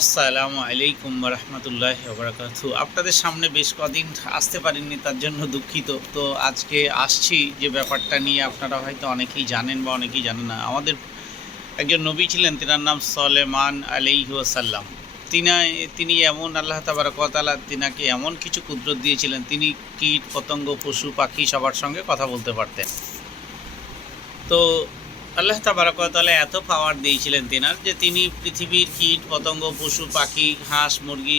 আসসালামু আলাইকুম রহমতুল্লাহ বরকাত আপনাদের সামনে বেশ কদিন আসতে পারিনি, তার জন্য দুঃখিত। তো আজকে আসছি যে ব্যাপারটা নিয়ে আপনারা হয়তো অনেকেই জানেন বা অনেকেই জানেন না। আমাদের একজন নবী ছিলেন, তেনার নাম সলেমান আলাইহাসাল্লাম তিনি তিনি এমন আল্লাহ তাবারকতালা তিনাকে এমন কিছু কুদরত দিয়েছিলেন, তিনি কীট, পতঙ্গ, পশু, পাখি সবার সঙ্গে কথা বলতে পারতেন। তো আল্লাহ তাবারকতলা এত পাওয়ার দিয়েছিলেন তেনার যে তিনি পৃথিবীর কীট, পতঙ্গ, পশু, পাখি, হাঁস, মুরগি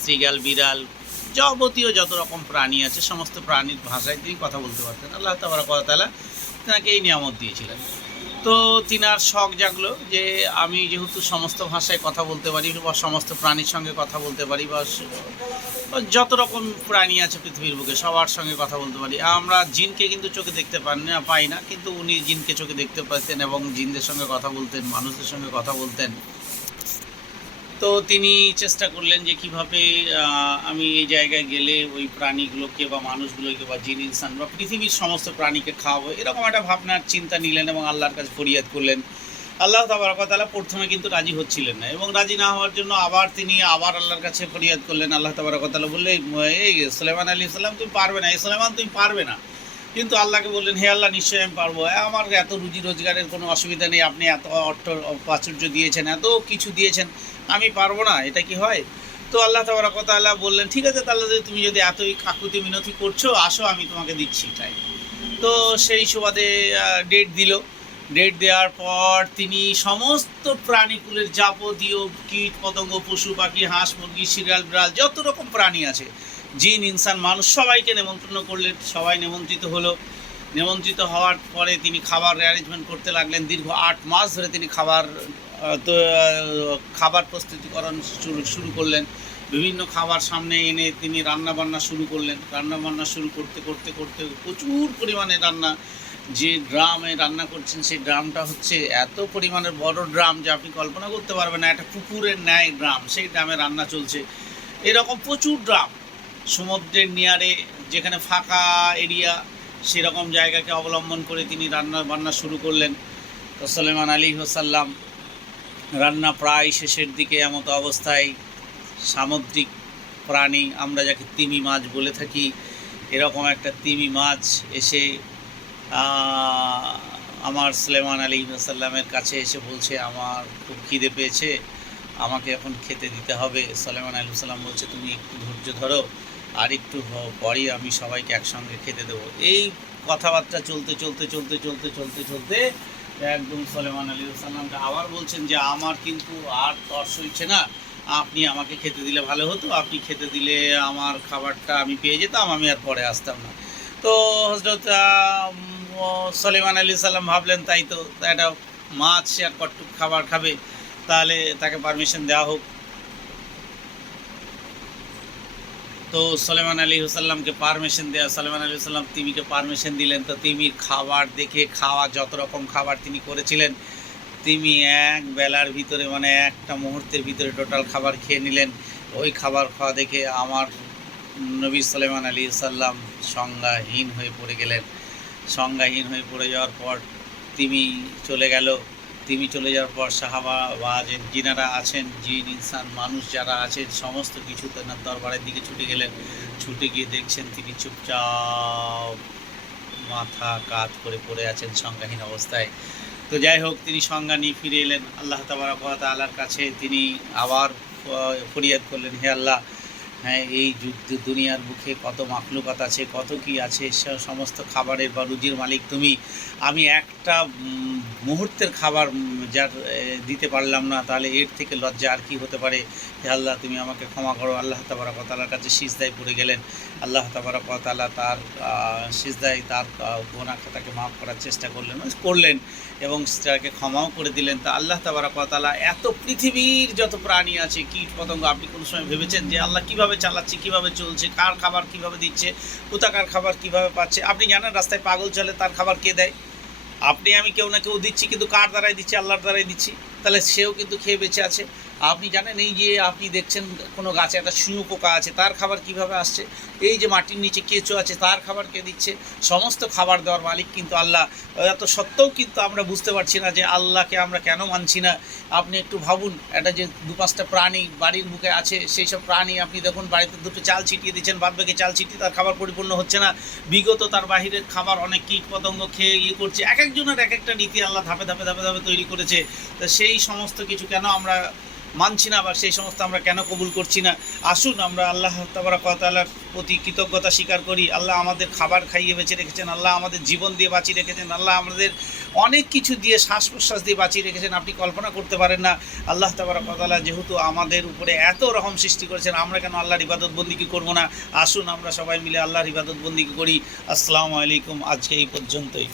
শ্রীগাল বিড়াল, যাবতীয় যত রকম প্রাণী আছে, সমস্ত প্রাণীর ভাষায় তিনি কথা বলতে পারতেন। আল্লাহ তাবারকতলা তেনাকে এই নিয়ামত দিয়েছিলেন। তো তিনার শখ জাগলো যে আমি যেহেতু সমস্ত ভাষায় কথা বলতে পারি বা সমস্ত প্রাণীর সঙ্গে কথা বলতে পারি বা যত রকম প্রাণী আছে পৃথিবীর বুকে সবার সঙ্গে কথা বলতে পারি। আমরা জিনকে কিন্তু চোখে দেখতে পান না, পাই না, কিন্তু উনি জিনকে চোখে দেখতে পাইতেন এবং জিনদের সঙ্গে কথা বলতেন, মানুষদের সঙ্গে কথা বলতেন। তো তিনি চেষ্টা করলেন যে কীভাবে আমি এই জায়গায় গেলে ওই প্রাণীগুলোকে বা মানুষগুলোকে বা জিন, ইনসান বা পৃথিবীর সমস্ত প্রাণীকে খাওয়াবো, এরকম একটা ভাবনার চিন্তা নিলেন এবং আল্লাহর কাছে ফরিয়াদ করলেন। আল্লাহ তাবারকতালা প্রথমে কিন্তু রাজি হচ্ছিলেন না এবং রাজি না হওয়ার জন্য আবার তিনি আবার আল্লাহর কাছে ফরিয়াদ করলেন। আল্লাহ তাবারকতালা বললে এই সুলেমান আলী ইসলাম তুমি পারবে না। এই সুলেমান তুমি পারবে না। কিন্তু আল্লাহকে বললেন, হে আল্লাহ, নিশ্চয়ই আমি পারব। আমার এত রুজি রোজগারের কোনো অসুবিধা নেই। আপনি এত অর্থ প্রাচুর্য দিয়েছেন, এত কিছু দিয়েছেন, আমি পারব না। এটা কি হয়? তো আল্লাহ তাবারকতালা বললেন, ঠিক আছে, তাহলে তুমি যদি এতই কাকুতি মিনতি করছ, আসো, আমি তোমাকে দিচ্ছি তাই। তো সেই সুবাদে ডেট দিল। ডেট দেওয়ার পর তিনি সমস্ত প্রাণীকুলের যাবতীয় কীট পতঙ্গ পশু পাখি, হাঁস, মুরগি শিরাল বিড়াল, যত রকম প্রাণী আছে জিন, ইনসান, মানুষ সবাইকে নেমন্ত্রণ করলেন, সবাই নেমন্ত্রিত হলো। নেমন্ত্রিত হওয়ার পরে তিনি খাবার অ্যারেঞ্জমেন্ট করতে লাগলেন। দীর্ঘ আট মাস ধরে তিনি খাবার খাবার প্রস্তুতিকরণ শুরু শুরু করলেন। বিভিন্ন খাবার সামনে এনে তিনি রান্না বান্না শুরু করলেন। রান্না বান্না শুরু করতে করতে করতে প্রচুর পরিমাণে রান্না, যে ড্রামে রান্না করছেন সেই ড্রামটা হচ্ছে এত পরিমাণের বড় ড্রাম যে আপনি কল্পনা করতে পারবেন না, একটা পুকুরের ন্যায় ড্রাম, সেই ড্রামে রান্না চলছে। এরকম প্রচুর ড্রাম। সমুদ্রের নিয়ারে যেখানে ফাঁকা এরিয়া, সেরকম জায়গাকে অবলম্বন করে তিনি রান্না বান্না শুরু করলেন। তো সলেমান আলী হোসাল্লাম, রান্না প্রায় শেষের দিকে এমত অবস্থায় সামুদ্রিক প্রাণী, আমরা যাকে তিমি মাছ বলে থাকি, এরকম একটা তিমি মাছ এসে আমার সুলেমান আলী সাল্লামের কাছে এসে বলছে, আমার খুব খিদে পেয়েছে, আমাকে এখন খেতে দিতে হবে। সলেমান আলী সাল্লাম বলছে, তুমি একটু ধৈর্য ধরো। আর একটু পরই আমি সবাইকে একসঙ্গে খেতে দেবো। এই কথাবার্তা চলতে চলতে চলতে চলতে চলতে চলতে একদম সলেমান আলী সাল্লামকে আবার বলছেন যে, আমার কিন্তু আর তর্স হচ্ছে না। আপনি আমাকে খেতে দিলে ভালো হতো। আপনি খেতে দিলে আমার খাবারটা আমি পেয়ে যেতাম, আমি আর পরে আসতাম না। তো হজরত সলেমান আলী সাল্লাম ভাবলেন, তাই তো একটা মাছ আর কটুক খাবার খাবে। তাহলে তাকে পারমিশন দেওয়া হোক। তো সলেমান আলী হুসাল্লামকে পারমিশন দেওয়া সলেমান আলী সাল্লাম তিমিকে পারমিশন দিলেন। তো তিমির খাবার দেখে খাওয়া, যত রকম খাবার তিনি করেছিলেন, তিমি এক বেলার ভিতরে মানে একটা মুহূর্তের ভিতরে টোটাল খাবার খেয়ে নিলেন। ওই খাবার খাওয়া দেখে আমার নবী সলেমান আলী সাল্লাম সংজ্ঞাহীন হয়ে পড়ে গেলেন। সংজ্ঞাহীন হয়ে পড়ে যাওয়ার পর তিমি চলে গেল। তিমি চলে যাওয়ার পর সাহাবা বা যে যিনারা আছেন, জিন, ইনসান, মানুষ যারা আছেন, সমস্ত কিছু তেনার দরবারের দিকে ছুটে গেলেন। ছুটে গিয়ে দেখছেন তিনি চুপচাপ মাথা কাত করে পড়ে আছেন সংজ্ঞাহীন অবস্থায়। তো যাই হোক, তিনি সংজ্ঞা নিয়ে ফিরে এলেন। আল্লাহ তাবারকাত আল্লাহর কাছে তিনি আবার ফরিয়াদ করলেন, হে আল্লাহ হ্যাঁ এই যুদ্ধ দুনিয়ার বুকে কত মাকলুকাত আছে, কত কি আছে সমস্ত খাবারের বা রুজির মালিক তুমি। আমি একটা মুহূর্তের খাবার যার দিতে পারলাম না তাহলে এর থেকে লজ্জা আর কি হতে পারে? হে আল্লাহ তুমি আমাকে ক্ষমা করো। আল্লাহ তাবারকতালার কাছে সিজদায় পড়ে গেলেন। আল্লাহ তাবারকতালা তার আহ, সিজদায় তার গোনা খাতাকে মাফ করার চেষ্টা করলেন করলেন এবং তাকে ক্ষমাও করে দিলেন। তা আল্লাহ তাবারকতালা এত পৃথিবীর যত প্রাণী আছে কীট পতঙ্গ আপনি কোনো সময় ভেবেছেন যে আল্লাহ কীভাবে চালাচ্ছে কীভাবে চলছে কার খাবার কীভাবে দিচ্ছে কোথাকার খাবার কীভাবে পাচ্ছে? আপনি জানেন রাস্তায় পাগল চলে তার খাবার কে দেয়? আপনি আমি কেউ না কেউ দিচ্ছি, কিন্তু কার দ্বারাই দিচ্ছি? আল্লাহর দ্বারাই দিচ্ছি। তাহলে সেও কিন্তু খেয়ে বেঁচে আছে। আপনি জানেন এই যে আপনি দেখছেন কোনো গাছে একটা শুঁয়ো পোকা আছে, তার খাবার কীভাবে আসছে? এই যে মাটির নিচে কেঁচো আছে, তার খাবার কে দিচ্ছে? সমস্ত খাবার দেওয়ার মালিক কিন্তু আল্লাহ। এত সত্ত্বেও কিন্তু আমরা বুঝতে পারছি না যে আল্লাহকে আমরা কেন মানছি না। আপনি একটু ভাবুন, একটা যে দু পাঁচটা প্রাণী বাড়ির মুখে আছে সেই সব প্রাণী আপনি দেখুন, বাড়িতে দুটো চাল ছিটিয়ে দিচ্ছেন, বাদ বাকি চাল ছিটিয়ে তার খাবার পরিপূর্ণ হচ্ছে না। বিগত তার বাহিরের খাবার অনেক কীট পতঙ্গ খেয়ে ইয়ে করছে। এক একজনের এক একটা নীতি আল্লাহ ধাপে ধাপে ধাপে ধাপে তৈরি করেছে। তা সেই সমস্ত কিছু কেন আমরা মানছি না বা সেই সমস্ত আমরা কেন কবুল করছি না। আসুন আমরা আল্লাহ তাবারাকাতালার প্রতি কৃতজ্ঞতা স্বীকার করি। আল্লাহ আমাদের খাবার খাইয়ে বেঁচে রেখেছেন। আল্লাহ আমাদের জীবন দিয়ে বাঁচিয়ে রেখেছেন। আল্লাহ আমাদের অনেক কিছু দিয়ে শ্বাস প্রশ্বাস দিয়ে বাঁচিয়ে রেখেছেন। আপনি কল্পনা করতে পারেন না, আল্লাহ তাবারাকাতালা যেহেতু আমাদের উপরে এত রকম সৃষ্টি করেছেন, আমরা কেন আল্লাহর ইবাদত বন্দিকে করব না? আসুন আমরা সবাই মিলে আল্লাহর ইবাদত করি। আসসালামু আলাইকুম। আজকে এই পর্যন্তই।